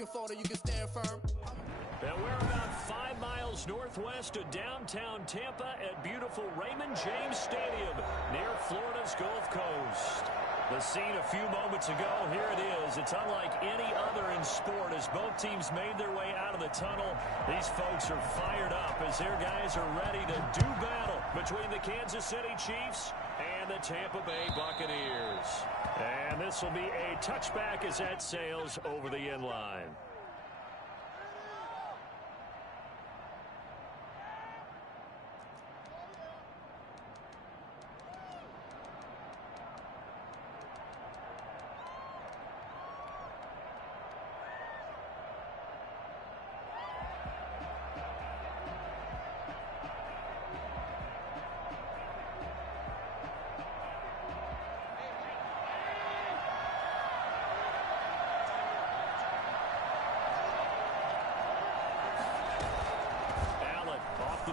can fold or you can stand firm. And we're about 5 miles northwest of downtown Tampa at beautiful Raymond James Stadium near Florida's Gulf Coast. The scene a few moments ago, here it is. It's unlike any other in sport as both teams made their way out of the tunnel. These folks are fired up as their guys are ready to do battle between the Kansas City Chiefs and the Tampa Bay Buccaneers. And this will be a touchback as that sails over the end line.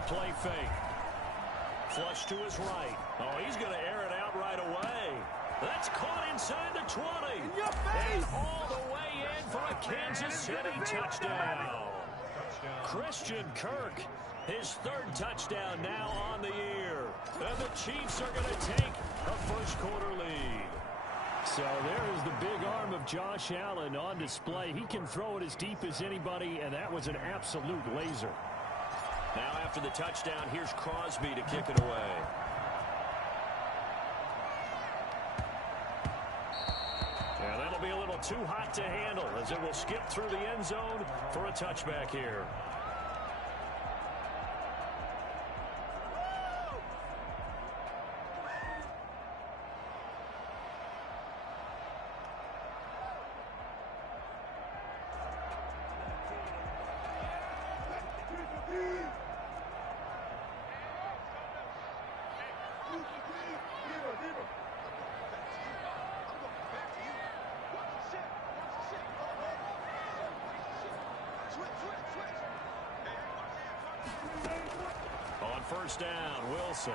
Play fake. Flush to his right. Oh, he's going to air it out right away. That's caught inside the 20. In your face! And all the way in for a Kansas City touchdown. Christian Kirk, his third touchdown now on the year. And the Chiefs are going to take a first quarter lead. So there is the big arm of Josh Allen on display. He can throw it as deep as anybody, and that was an absolute laser. Now after the touchdown, here's Crosby to kick it away. And that'll be a little too hot to handle as it will skip through the end zone for a touchback here. On first down, Wilson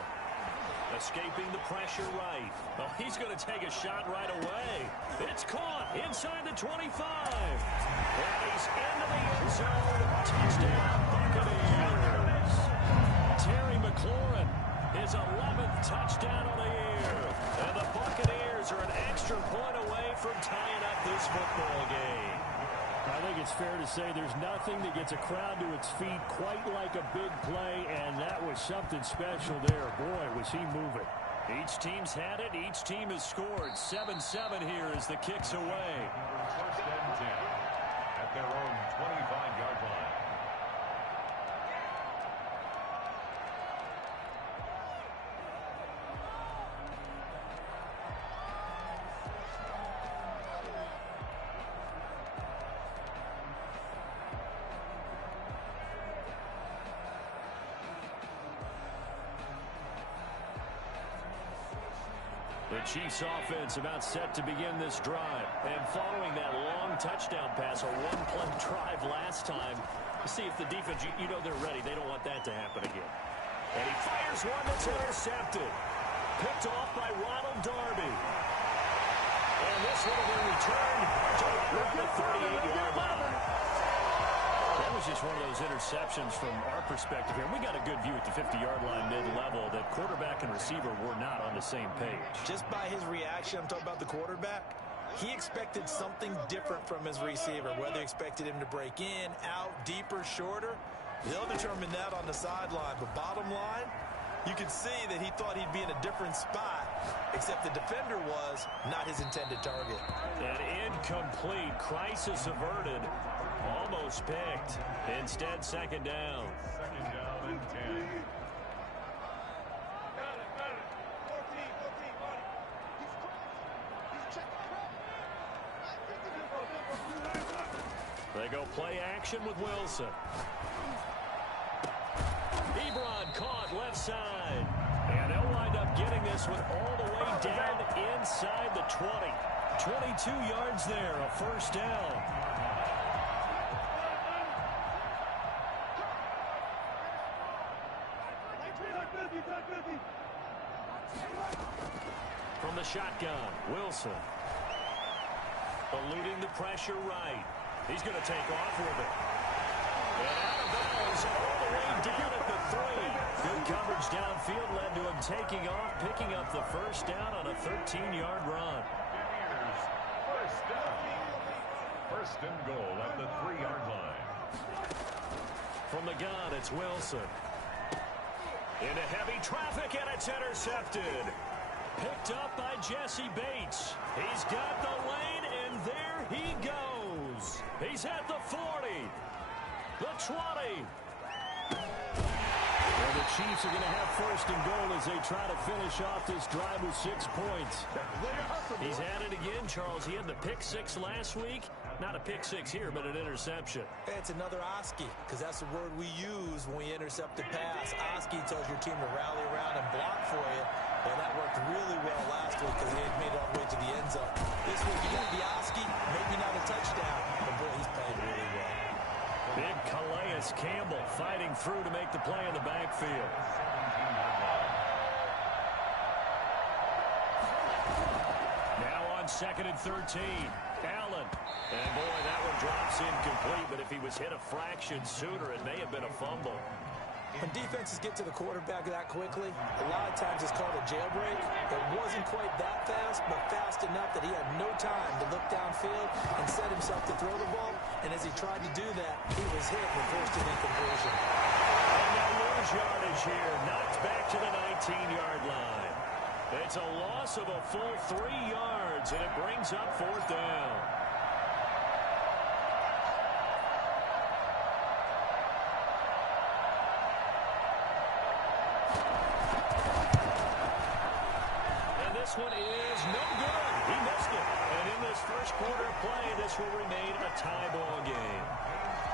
escaping the pressure right. Oh, he's going to take a shot right away. It's caught inside the 25. And he's into the end zone. Touchdown, Buccaneers. Terry McLaurin, his 11th touchdown of the year. And the Buccaneers are an extra point away from tying up this football game. I think it's fair to say there's nothing that gets a crowd to its feet quite like a big play, and that was something special there. Boy, was he moving. Each team's had it. Each team has scored. 7-7 here as the kick's away. First and 10 at their own 25-yard line. The Chiefs offense about set to begin this drive. And following that long touchdown pass, a one-play drive last time, see if the defense, you know they're ready. They don't want that to happen again. And he fires one that's intercepted. Picked off by Ronald Darby. And this one will be returned to around the 38-yard line. That was just one of those interceptions from our perspective here. We got a good view at the 50-yard line mid-level that quarterback and receiver were not on the same page. Just by his reaction, I'm talking about the quarterback, he expected something different from his receiver, whether he expected him to break in, out, deeper, shorter. They'll determine that on the sideline. But bottom line, you could see that he thought he'd be in a different spot, except the defender was not his intended target. An incomplete, crisis averted. Almost picked. Instead, second down. Second down and 10. They go play action with Wilson. Ebron caught left side. And they'll wind up getting this one all the way down inside the 20. 22 yards there, a first down. From the shotgun, Wilson. Eluding the pressure right. He's going to take off with it. And out of bounds all the way down at the 3. Good coverage downfield led to him taking off, picking up the first down on a 13-yard run. First down. First and goal at the 3-yard line. From the gun, it's Wilson. Into heavy traffic, and it's intercepted. Picked up by Jesse Bates. He's got the lane, and there he goes. He's at the 40, the 20. And the Chiefs are going to have first and goal as they try to finish off this drive with 6 points. He's at it again, Charles. He had the pick 6 last week. Not a pick 6 here, but an interception. It's another Oski, because that's the word we use when we intercept the pass. Oski tells your team to rally around and block for you. And that worked really well last week because he had made it all the way to the end zone. This week you got the Oski, maybe not a touchdown, but boy, he's playing really well. Big Calais Campbell fighting through to make the play in the backfield. Now on 2nd and 13. Allen. And boy, that one drops incomplete, but if he was hit a fraction sooner, it may have been a fumble. When defenses get to the quarterback that quickly, a lot of times it's called a jailbreak. It wasn't quite that fast, but fast enough that he had no time to look downfield and set himself to throw the ball. And as he tried to do that, he was hit and forced an incompletion. And they'll lose yardage here. Knocked back to the 19-yard line. It's a loss of a full 3 yards, and it brings up 4th down. This one is no good. He missed it. And in this first quarter of play, this will remain a tie ball game.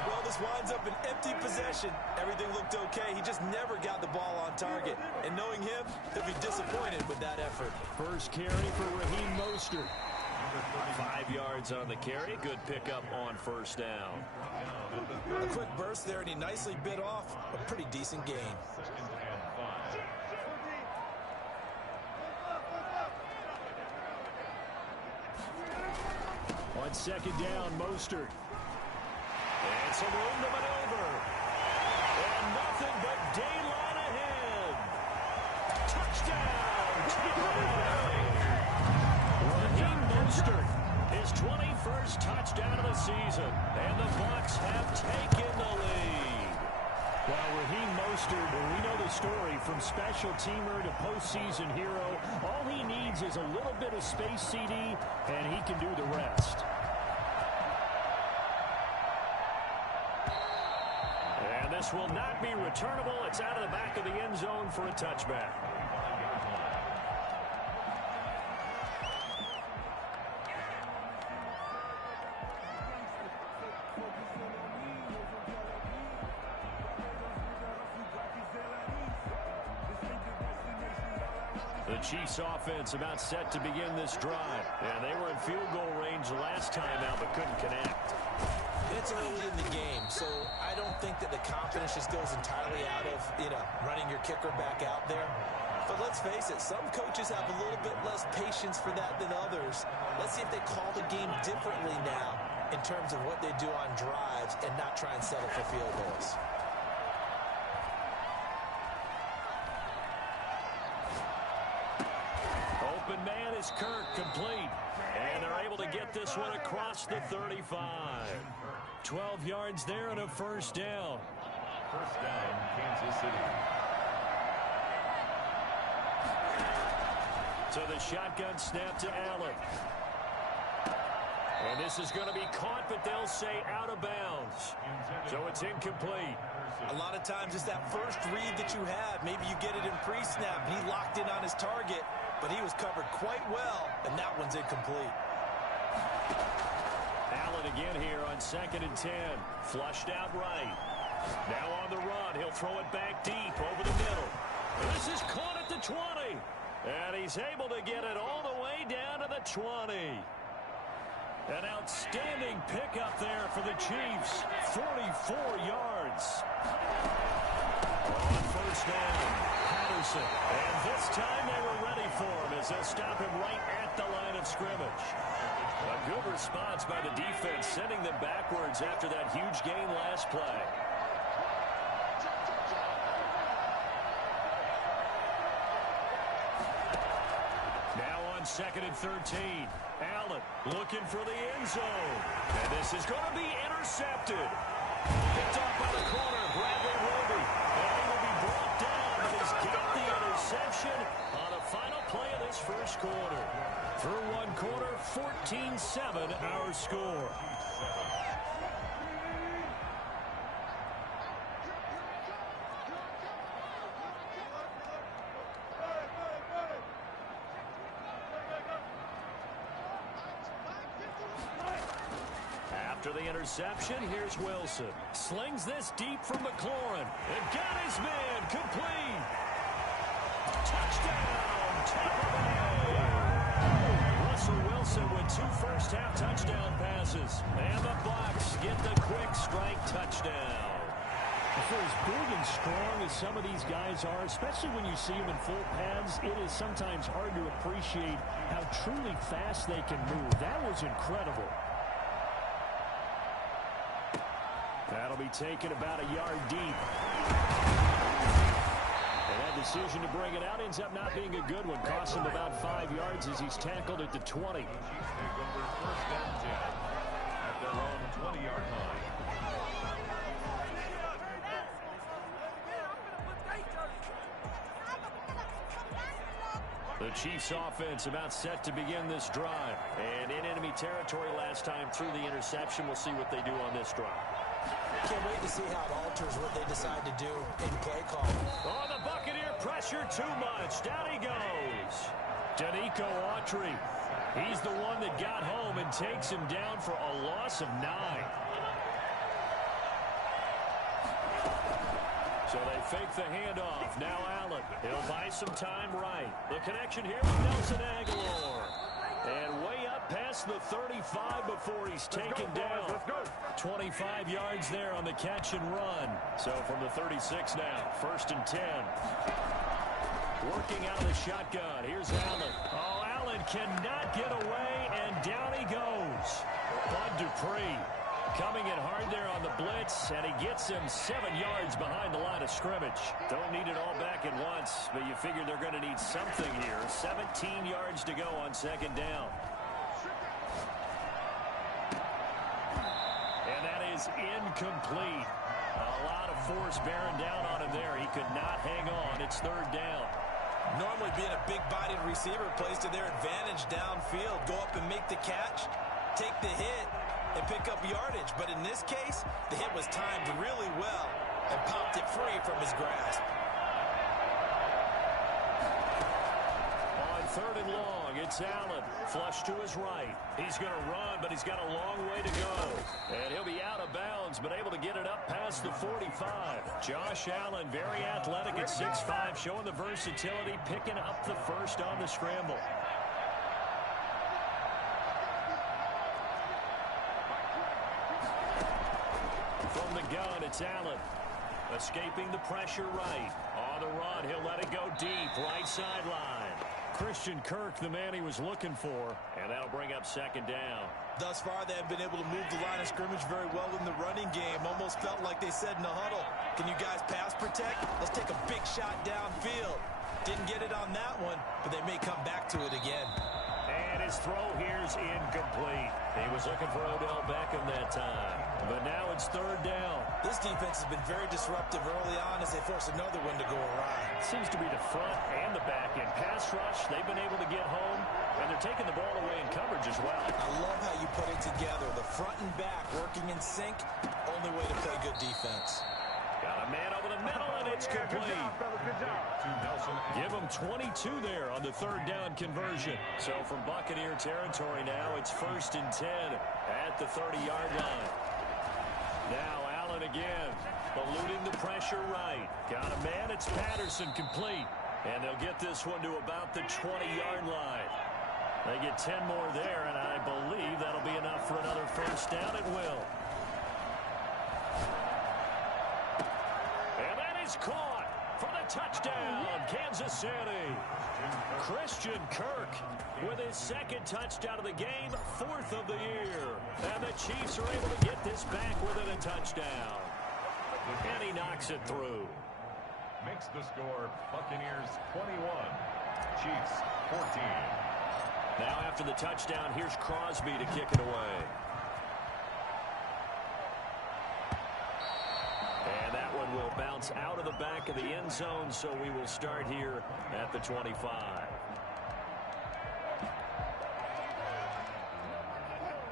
Well, this winds up an empty possession. Everything looked okay. He just never got the ball on target. And knowing him, he'll be disappointed with that effort. First carry for Raheem Mostert. 5 yards on the carry. Good pickup on first down. A quick burst there, and he nicely bit off a pretty decent gain. On 2nd down, Mostert. And some room to maneuver. And nothing but daylight ahead. Touchdown! Raheem Mostert, his 21st touchdown of the season. And the Bucs have taken the lead. Well, Raheem Mostert, we know the story, from special teamer to postseason hero. All he needs is a little bit of space, CD, and he can do the rest. And this will not be returnable. It's out of the back of the end zone for a touchback. The Chiefs offense about set to begin this drive. And they were in field goal range last time out, but couldn't connect. It's early in the game, so I don't think that the confidence just goes entirely out of, running your kicker back out there. But let's face it, some coaches have a little bit less patience for that than others. Let's see if they call the game differently now in terms of what they do on drives and not try and settle for field goals. Open man is Kirk, complete. And they're able to get this one across the 35. 12 yards there and a first down. First down, Kansas City. So the shotgun snap to Allen. And this is going to be caught, but they'll say out of bounds. So it's incomplete. A lot of times it's that first read that you have. Maybe you get it in pre-snap, and he locked in on his target, but he was covered quite well, and that one's incomplete. Allen again here on 2nd and 10. Flushed out right. Now on the run. He'll throw it back deep over the middle. And this is caught at the 20. And he's able to get it all the way down to the 20. An outstanding pickup there for the Chiefs. 44 yards. On first down, Patterson. And this time they were ready for him as they'll stop him right at the line of scrimmage. A good response by the defense, sending them backwards after that huge gain last play. Now on 2nd and 13. Allen looking for the end zone. And this is going to be intercepted. Picked off by the corner, Bradley Roby. And he will be brought down, but he's got the interception on the final play of this first quarter. Through one quarter, 14-7 our score. After the interception, here's Wilson. Slings this deep from McLaurin. And got his man complete. Touchdown, Tampa Bay. Russell Wilson with 2 first-half touchdown passes. And the Bucs get the quick strike touchdown. For as big and strong as some of these guys are, especially when you see them in full pads, it is sometimes hard to appreciate how truly fast they can move. That was incredible. That'll be taken about a yard deep. And that decision to bring it out ends up not being a good one. Cost him about 5 yards as he's tackled at the 20. Take over first and 10 at their own 20-yard line. The Chiefs offense about set to begin this drive. And in enemy territory last time through the interception. We'll see what they do on this drive. Can't wait to see how it alters what they decide to do in play call. Oh, the Buccaneer pressure too much. Down he goes. Danico Autry. He's the one that got home and takes him down for a loss of 9. So they fake the handoff. Now Allen. He'll buy some time right. The connection here with Nelson Aguilar. And way up past the 35 before he's taken down. 25 yards there on the catch and run. So from the 36 now, 1st and 10. Working out of the shotgun. Here's Allen. Oh, Allen cannot get away, and down he goes. Bud Dupree coming in hard there on the blitz, and he gets him 7 yards behind the line of scrimmage. Don't need it all back at once, but you figure they're going to need something here. 17 yards to go on 2nd down. And that is incomplete. A lot of force bearing down on him there. He could not hang on. It's 3rd down. Normally being a big-bodied receiver plays to their advantage downfield. Go up and make the catch, take the hit, and pick up yardage. But in this case, the hit was timed really well and popped it free from his grasp. On 3rd and long, it's Allen. Flush to his right. He's going to run, but he's got a long way to go. And he'll be out of bounds, but able to get it up past the 45. Josh Allen, very athletic at 6'5", showing the versatility, picking up the first on the scramble. From the gun, it's Allen. Escaping the pressure right. On the run, he'll let it go deep, right sideline. Christian Kirk, the man he was looking for, and that'll bring up 2nd down. Thus far, they have been able to move the line of scrimmage very well in the running game. Almost felt like they said in the huddle, can you guys pass protect? Let's take a big shot downfield. Didn't get it on that one, but they may come back to it again. And his throw here's incomplete. He was looking for Odell Beckham that time. But now it's 3rd down. This defense has been very disruptive early on as they force another one to go awry. Seems to be the front and the back end. Pass rush, they've been able to get home, and they're taking the ball away in coverage as well. I love how you put it together. The front and back working in sync. Only way to play good defense. Got a man over the middle, and it's complete. Give him 22 there on the 3rd down conversion. So from Buccaneer territory now, it's 1st and 10 at the 30-yard line. Now Allen again, eluding the pressure right. Got a man, it's Patterson, complete. And they'll get this one to about the 20-yard line. They get 10 more there, and I believe that'll be enough for another 1st down. It will. And that is caught for the touchdown, Kansas City. Christian Kirk with his second touchdown of the game, 4th of the year. And the Chiefs are able to get this back within a touchdown. And he knocks it through. Makes the score Buccaneers 21, Chiefs 14. Now after the touchdown, here's Crosby to kick it away. And that one will bounce out of the back of the end zone, so we will start here at the 25.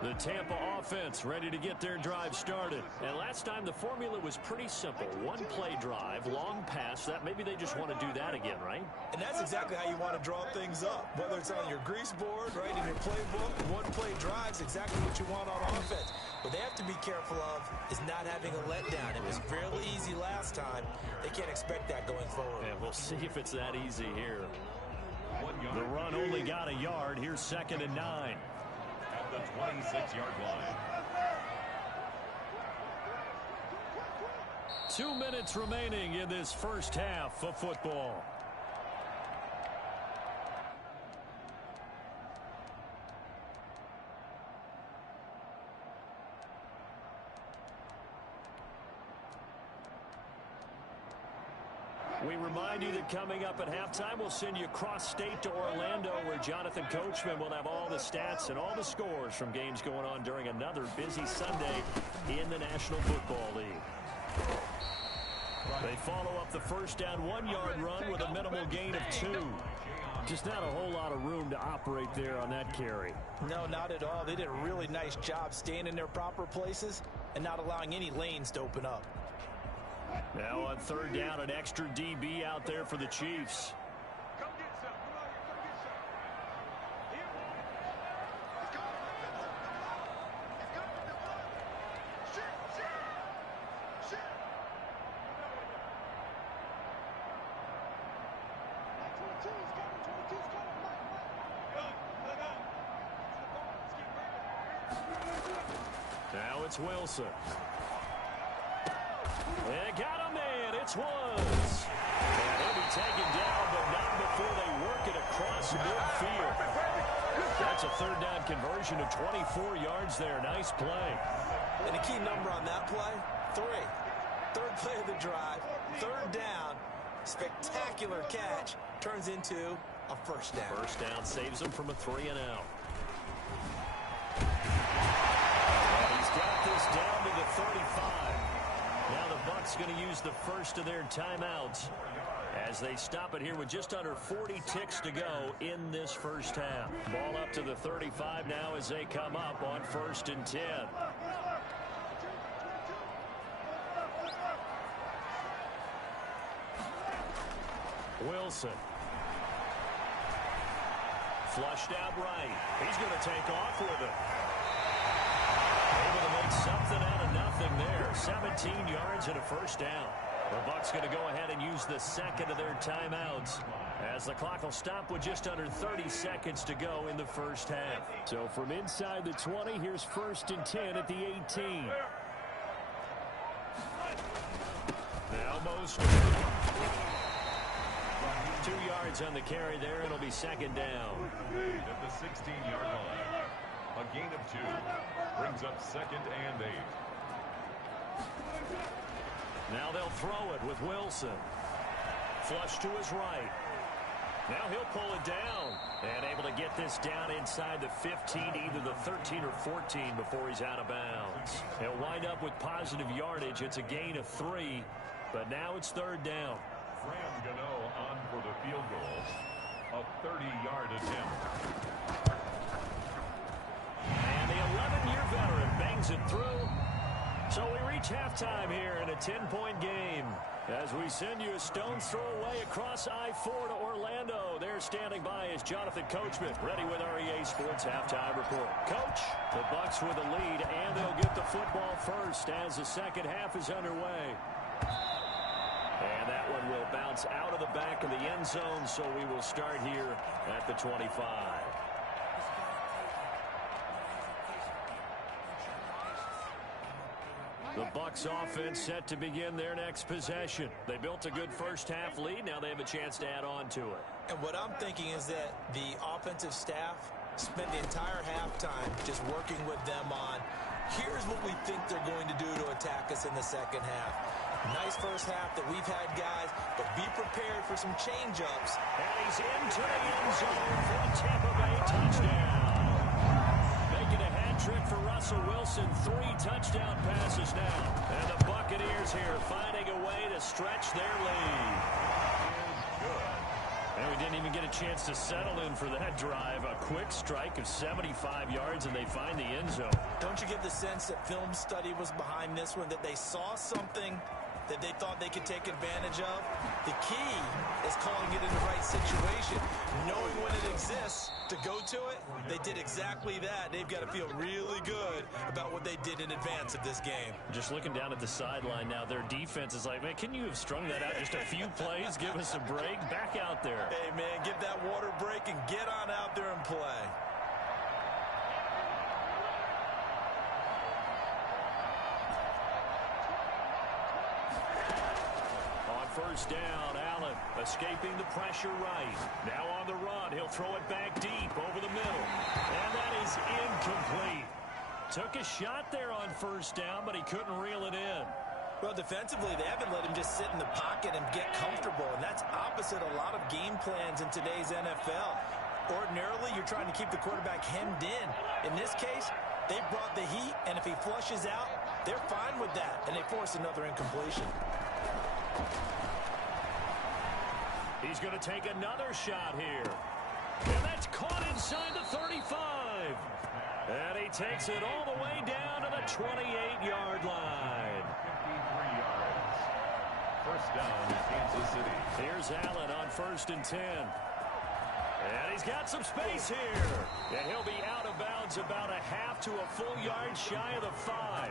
The Tampa offense ready to get their drive started. And last time the formula was pretty simple. One play drive, long pass. That maybe they just want to do that again, right? And that's exactly how you want to draw things up. Whether it's on your grease board, right, in your playbook, one play drive is exactly what you want on offense. What they have to be careful of is not having a letdown. It was fairly easy last time. They can't expect that going forward. And we'll see if it's that easy here. The run only got a yard. Here's 2nd and 9. At the 26-yard line. 2 minutes remaining in this first half of football. We remind you that coming up at halftime, we'll send you cross-state to Orlando, where Jonathan Coachman will have all the stats and all the scores from games going on during another busy Sunday in the National Football League. They follow up the first down 1-yard run with a minimal gain of 2. Just not a whole lot of room to operate there on that carry. No, not at all. They did a really nice job staying in their proper places and not allowing any lanes to open up. Now on 3rd down, an extra DB out there for the Chiefs. Now it's Wilson. They got a man. It's Woods. And he'll be taken down, but not before they work it across midfield. That's a 3rd down conversion of 24 yards there. Nice play. And a key number on that play, 3. 3rd play of the drive, 3rd down, spectacular catch, turns into a first down. First down saves them from a 3-and-out. He's got this down to the 35. Now the Bucs going to use the first of their timeouts as they stop it here with just under 40 ticks to go in this first half. Ball up to the 35 now as they come up on 1st and 10. Wilson. Flushed out right. He's going to take off with it. Able to make something out of nothing there. 17 yards and a first down. The Bucs going to go ahead and use the second of their timeouts as the clock will stop with just under 30 seconds to go in the first half. So from inside the 20, here's 1st and 10 at the 18. Now most 2 yards on the carry there. It'll be 2nd down. At the 16-yard line. A gain of 2 brings up 2nd and 8. Now they'll throw it with Wilson. Flush to his right. Now he'll pull it down. And able to get this down inside the 15, either the 13 or 14 before he's out of bounds. He'll wind up with positive yardage. It's a gain of 3, but now it's 3rd down. Fran Gano on for the field goal. A 30-yard attempt. And the 11-year veteran bangs it through. So we reach halftime here in a 10-point game as we send you a stone's throw away across I-4 to Orlando. There standing by is Jonathan Coachman, ready with our EA Sports Halftime Report. Coach, the Bucs with the lead, and they'll get the football first as the second half is underway. And that one will bounce out of the back of the end zone, so we will start here at the 25. The Bucs offense set to begin their next possession. They built a good first-half lead. Now they have a chance to add on to it. And what I'm thinking is that the offensive staff spent the entire halftime just working with them on, here's what we think they're going to do to attack us in the second half. Nice first half that we've had, guys, but be prepared for some change-ups. And he's into the end zone for the Tampa Bay touchdown. Making a hat trick for Russell Wilson. 3 touchdown passes now. And the Buccaneers here finding a way to stretch their lead. And we didn't even get a chance to settle in for that drive. A quick strike of 75 yards, and they find the end zone. Don't you get the sense that film study was behind this one, that they saw something that they thought they could take advantage of? The key is calling it in the right situation, knowing when it exists to go to it. They did exactly that. They've got to feel really good about what they did in advance of this game. Just looking down at the sideline now, their defense is like, man, can you have strung that out just a few plays? Give us a break. Back out there. Hey, man, give that water break and get on out there and play. First down, Allen escaping the pressure right. Now on the run, he'll throw it back deep over the middle. And that is incomplete. Took a shot there on first down, but he couldn't reel it in. Well, defensively, they haven't let him just sit in the pocket and get comfortable, and that's opposite a lot of game plans in today's NFL. Ordinarily, you're trying to keep the quarterback hemmed in. In this case, they brought the heat, and if he flushes out, they're fine with that, and they force another incompletion. He's going to take another shot here. And that's caught inside the 35. And he takes it all the way down to the 28-yard line. 53 yards. First down, Kansas City. Here's Allen on 1st and 10. And he's got some space here. And he'll be out of bounds about a half to a full yard shy of the 5.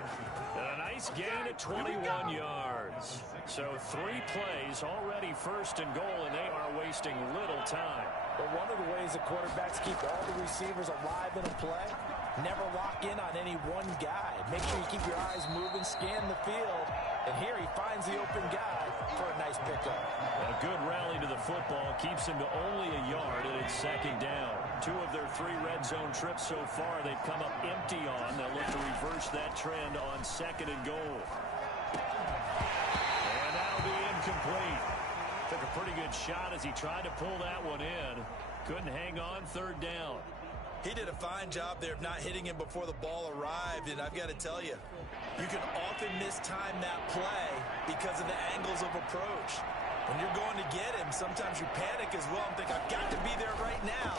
And a nice gain at 21 yards. So 3 plays already 1st and goal, and they are wasting little time. But one of the ways the quarterbacks keep all the receivers alive in a play, never lock in on any one guy. Make sure you keep your eyes moving, scan the field, and here he finds the open guy for a nice pickup. A good rally to the football keeps him to only a yard, and it's 2nd down. 2 of their 3 red zone trips so far they've come up empty on. They'll look to reverse that trend on 2nd and goal. And that'll be incomplete. Took a pretty good shot as he tried to pull that one in. Couldn't hang on 3rd down. He did a fine job there of not hitting him before the ball arrived, and I've got to tell you, you can often mistime that play because of the angles of approach. When you're going to get him, sometimes you panic as well and think, I've got to be there right now.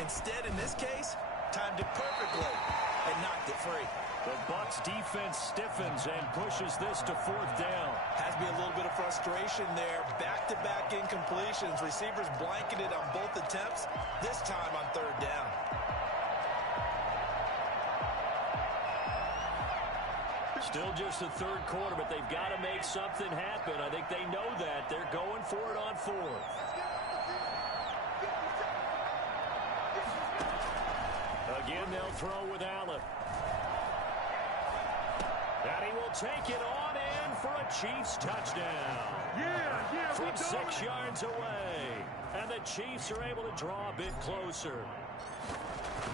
Instead, in this case, timed it perfectly and knocked it free. The Bucs defense stiffens and pushes this to 4th down. Has to be a little bit of frustration there. Back-to-back incompletions. Receivers blanketed on both attempts, this time on 3rd down. Still just the 3rd quarter, but they've got to make something happen. I think they know that. They're going for it on 4th. Again, they'll throw with Allen. And he will take it on in for a Chiefs touchdown. From 6 yards away. And the Chiefs are able to draw a bit closer.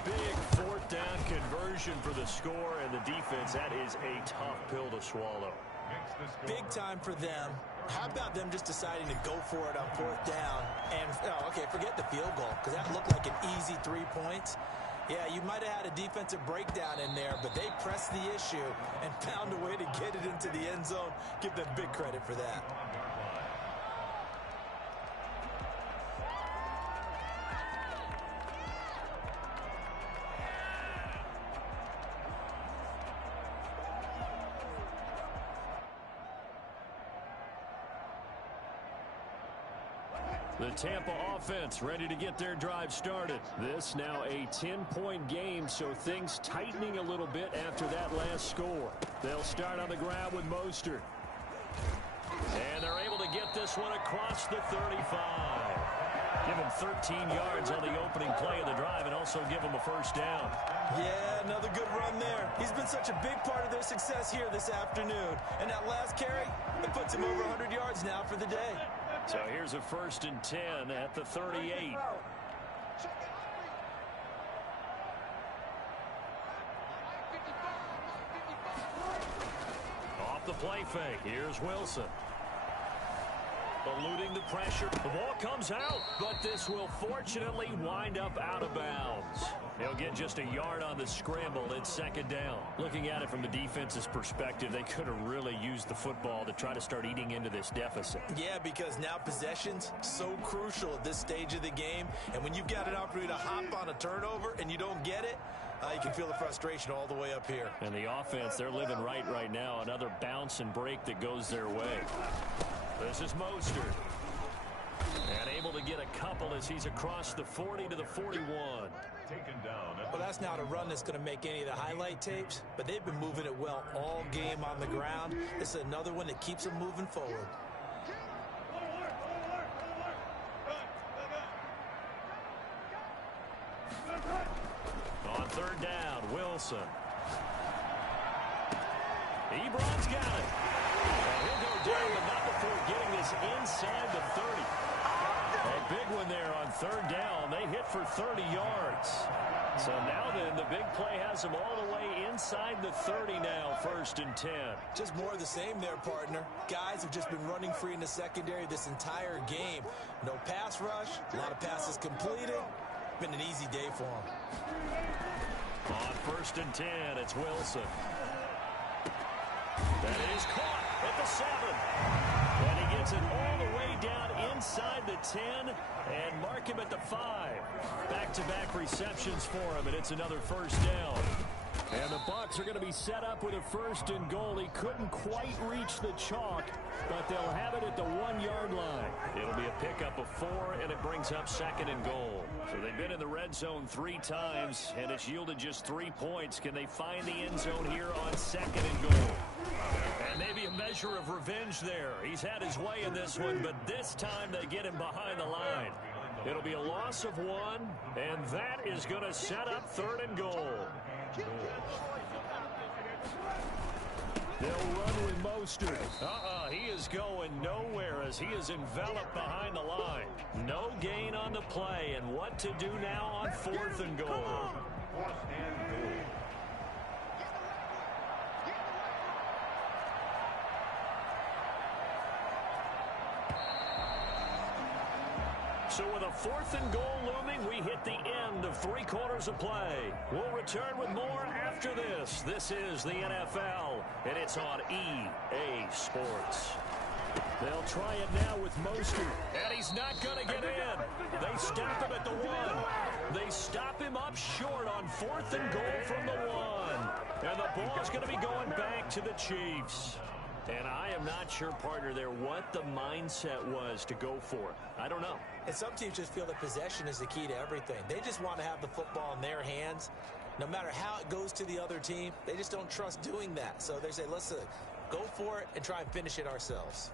Big 4th down conversion for the score, and the defense, that is a tough pill to swallow. Big time for them. How about them just deciding to go for it on 4th down? And, okay, forget the field goal, because that looked like an easy 3 points. Yeah, you might have had a defensive breakdown in there, but they pressed the issue and found a way to get it into the end zone. Give them big credit for that. The Tampa offense ready to get their drive started. This now a 10-point game, so things tightening a little bit after that last score. They'll start on the ground with Mostert. And they're able to get this one across the 35. Give him 13 yards on the opening play of the drive and also give him a first down. Yeah, another good run there. He's been such a big part of their success here this afternoon. And that last carry, it puts him over 100 yards now for the day. So here's a 1st and 10 at the 38. Off the play fake. Here's Wilson. Eluding the pressure. The ball comes out, but this will fortunately wind up out of bounds. They'll get just a yard on the scramble. It's 2nd down. Looking at it from the defense's perspective, they could have really used the football to try to start eating into this deficit. Yeah, because now possession's so crucial at this stage of the game. And when you've got an opportunity to hop on a turnover and you don't get it, you can feel the frustration all the way up here. And the offense, they're living right now. Another bounce and break that goes their way. This is Mostert. And able to get a couple as he's across the 40 to the 41. Taken down. Well, that's not a run that's going to make any of the highlight tapes, but they've been moving it well all game on the ground. This is another one that keeps them moving forward. On 3rd down, Wilson. Ebron's got it. He'll go down, but not before getting this inside the 30. A big one there on 3rd down. They hit for 30 yards. So now then, the big play has them all the way inside the 30 now, 1st and 10. Just more of the same there, partner. Guys have just been running free in the secondary this entire game. No pass rush, a lot of passes completed. Been an easy day for them. On 1st and 10, it's Wilson. That is caught at the 7. And he gets it all the way down inside the 10 and mark him at the 5. Back-to-back receptions for him, and it's another 1st down. And the Bucs are going to be set up with a 1st and goal. He couldn't quite reach the chalk, but they'll have it at the 1-yard line. It'll be a pickup of 4, and it brings up 2nd and goal. So they've been in the red zone 3 times, and it's yielded just 3 points. Can they find the end zone here on 2nd and goal? And maybe a measure of revenge there. He's had his way in this one, but this time they get him behind the line. It'll be a loss of 1, and that is going to set up 3rd and goal. They'll run with Mostert. He is going nowhere as he is enveloped behind the line. No gain on the play, and what to do now on 4th and goal. 4th and goal. So with a 4th and goal looming, we hit the end of 3 quarters of play. We'll return with more after this. This is the NFL, and it's on EA Sports. They'll try it now with Mostert, and he's not going to get in. They stop him at the 1. They stop him up short on 4th and goal from the 1. And the ball's going to be going back to the Chiefs. And I am not sure, partner, there what the mindset was to go for it. I don't know. And some teams just feel that possession is the key to everything. They just want to have the football in their hands. No matter how it goes to the other team, they just don't trust doing that. So they say, let's go for it and try and finish it ourselves.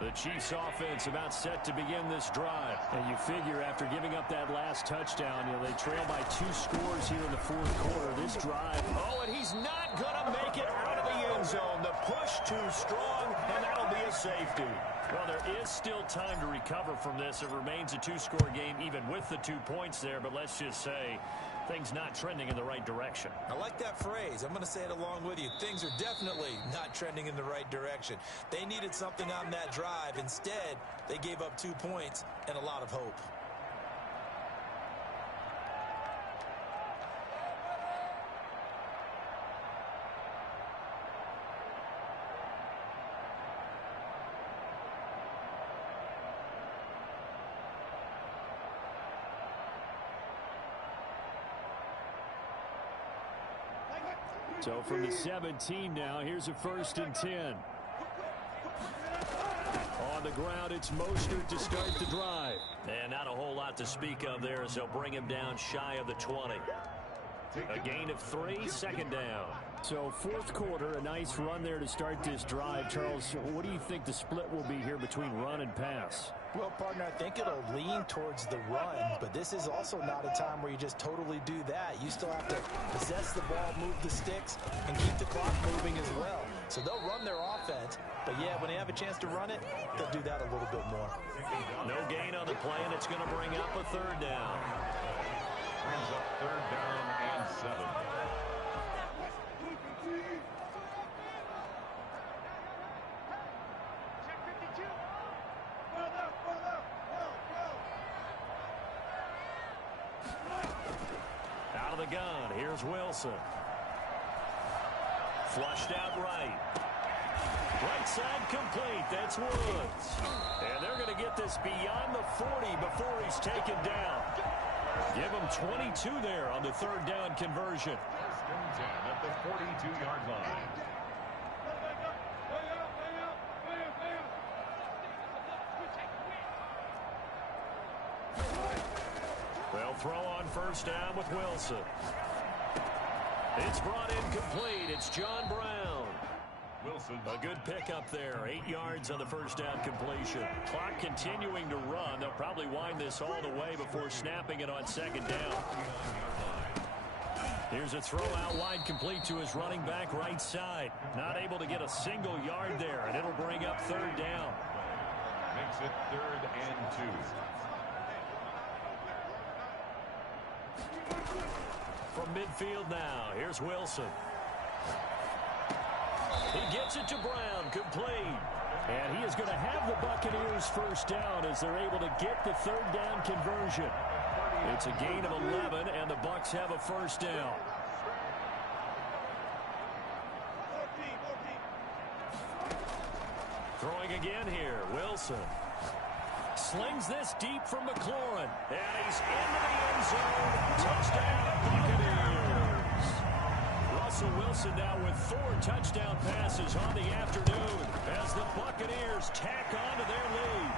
The Chiefs offense about set to begin this drive. And you figure after giving up that last touchdown, they trail by 2 scores here in the 4th quarter. This drive. Oh, and he's not going to make it out of the end zone. The push too strong, and that'll be a safety. Well, there is still time to recover from this. It remains a 2-score game even with the 2 points there. But let's just say things not trending in the right direction. I like that phrase. I'm going to say it along with you. Things are definitely not trending in the right direction. They needed something on that drive. Instead, they gave up 2 points and a lot of hope. So from the 17 now, here's a 1st and 10. On the ground, it's Mostert to start the drive. And not a whole lot to speak of there as they'll bring him down shy of the 20. A gain of 3, second down. So fourth quarter, a nice run there to start this drive. Charles, what do you think the split will be here between run and pass? Well, partner, I think it'll lean towards the run, but this is also not a time where you just totally do that. You still have to possess the ball, move the sticks, and keep the clock moving as well. So they'll run their offense, but yeah, when they have a chance to run it, they'll do that a little bit more. No gain on the play, and it's going to bring up a third down. Brings up third down and 7. Out of the gun, here's Wilson. Flushed out right. Right side complete, that's Woods. And they're going to get this beyond the 40 before he's taken down. Give him 22 there on the third down conversion. First and 10 at the 42-yard line. They'll throw on first down with Wilson. It's brought in complete. It's John Brown. Wilson. A good pickup there. 8 yards on the first down completion. Clock continuing to run. They'll probably wind this all the way before snapping it on second down. Here's a throw out wide complete to his running back right side. Not able to get a single yard there, and it'll bring up third down. Makes it third and 2. From midfield now, here's Wilson. He gets it to Brown, complete. And he is going to have the Buccaneers first down as they're able to get the third down conversion. It's a gain of 11, and the Bucs have a first down. Throwing again here, Wilson. Slings this deep from McLaurin. And he's into the end zone. Touchdown, Buccaneers. Russell Wilson now with 4 touchdown passes on the afternoon as the Buccaneers tack on to their lead.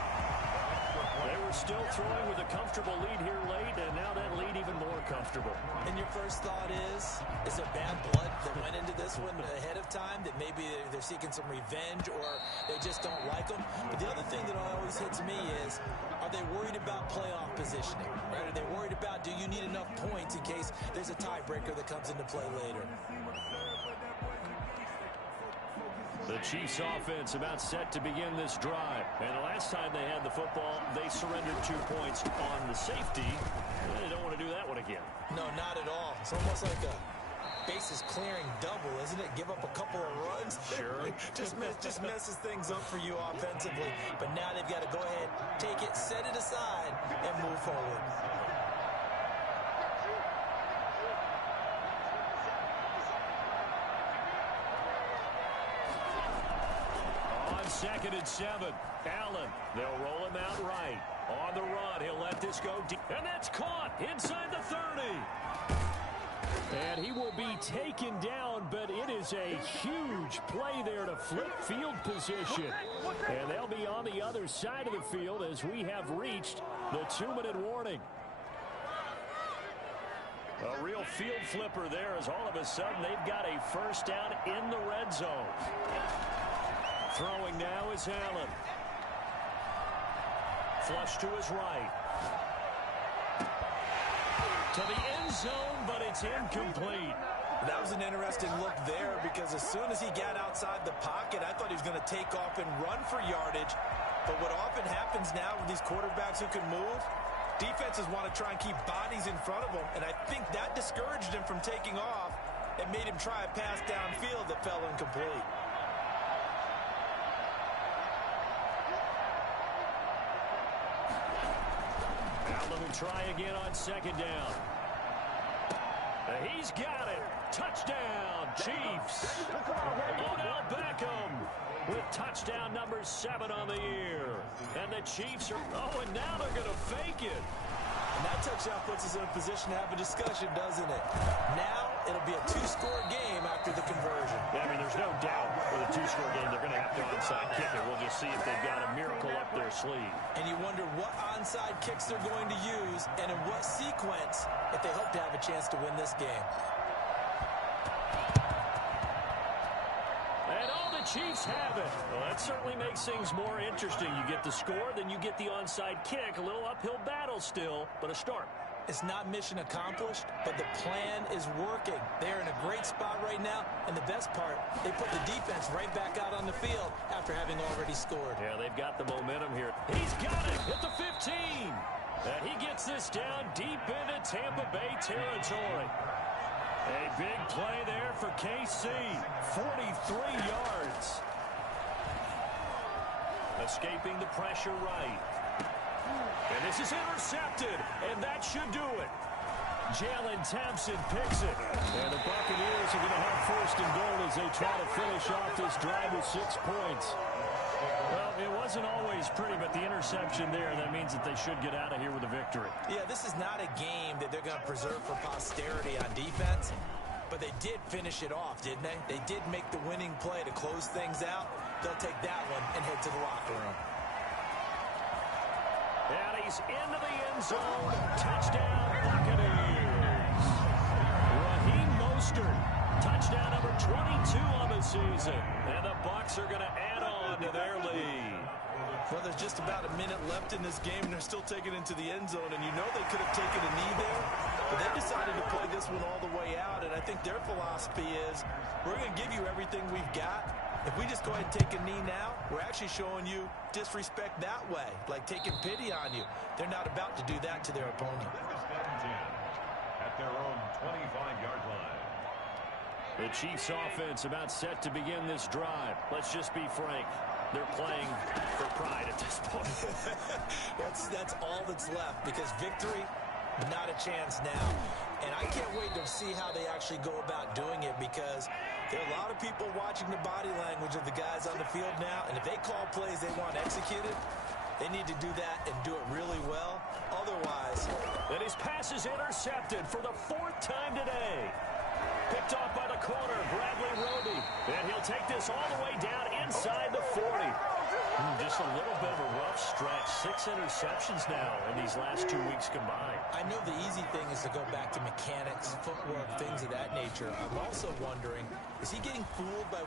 They were still throwing with a comfortable lead here late, and now that lead even more comfortable. And your first thought is there bad blood that went into this one ahead of time, that maybe they're seeking some revenge or they just don't like them? But the other thing that always hits me is, are they worried about playoff positioning? Right? Are they worried about, do you need enough points in case there's a tiebreaker that comes into play later? The Chiefs offense about set to begin this drive. And the last time they had the football, they surrendered 2 points on the safety. They don't want to do that one again. No, not at all. It's almost like a bases clearing double, isn't it? Give up a couple of runs. Sure. just messes things up for you offensively. But now they've got to go ahead, take it, set it aside, and move forward. Second and 7. Allen. They'll roll him out right. On the run. He'll let this go deep. And that's caught inside the 30. And he will be taken down, but it is a huge play there to flip field position. And they'll be on the other side of the field as we have reached the 2-minute warning. A real field flipper there as all of a sudden they've got a first down in the red zone. Throwing now is Allen. Flush to his right. To the end zone, but it's incomplete. That was an interesting look there because as soon as he got outside the pocket, I thought he was going to take off and run for yardage. But what often happens now with these quarterbacks who can move, defenses want to try and keep bodies in front of them, and I think that discouraged him from taking off and made him try a pass downfield that fell incomplete. Try again on second down. He's got it. Touchdown, Chiefs. Odell Beckham with touchdown number 7 on the year. And the Chiefs are, and now they're going to fake it. And that touchdown puts us in a position to have a discussion, doesn't it? Now it'll be a 2-score game after the conversion. Yeah, I mean, there's no doubt with a 2-score game they're going to have to onside kick it. We'll just see if they've got a miracle up their their sleeve. And you wonder what onside kicks they're going to use and in what sequence if they hope to have a chance to win this game. And all the Chiefs have it. Well, that certainly makes things more interesting. You get the score, then you get the onside kick. A little uphill battle still, but a start. It's not mission accomplished, but the plan is working. They're in a great spot right now, and the best part, they put the defense right back out on the field after having already scored. Yeah, they've got the momentum here. He's got it at the 15. And he gets this down deep into Tampa Bay territory. A big play there for KC. 43 yards. Escaping the pressure right. And this is intercepted, and that should do it. Jalen Thompson picks it. And the Buccaneers are going to have first and goal as they try to finish off this drive with 6 points. Well, it wasn't always pretty, but the interception there, that means that they should get out of here with a victory. Yeah, this is not a game that they're going to preserve for posterity on defense, but they did finish it off, didn't they? They did make the winning play to close things out. They'll take that one and head to the locker room. And he's into the end zone. Touchdown, Buccaneers. Raheem Mostert, touchdown number 22 on the season. And the Bucs are going to add on to their lead. Well, there's just about a minute left in this game, and they're still taking it to the end zone. And you know they could have taken a knee there, but they decided to play this one all the way out. And I think their philosophy is, we're going to give you everything we've got. If we just go ahead and take a knee now, we're actually showing you disrespect that way, like taking pity on you. They're not about to do that to their opponent. At their own 25-yard line. The Chiefs offense about set to begin this drive. Let's just be frank. They're playing for pride at this point. That's all that's left, because victory, not a chance now. And I can't wait to see how they actually go about doing it, because there are a lot of people watching the body language of the guys on the field now, and if they call plays they want executed, they need to do that and do it really well. Otherwise... And his pass is intercepted for the 4th time today. Picked off by the corner, Bradley Roby. And he'll take this all the way down inside the 40. Just a little bit of a rough stretch. 6 interceptions now in these last 2 weeks combined. I know the easy thing is to go back to mechanics, footwork, things of that nature. I'm also wondering, is he getting fooled by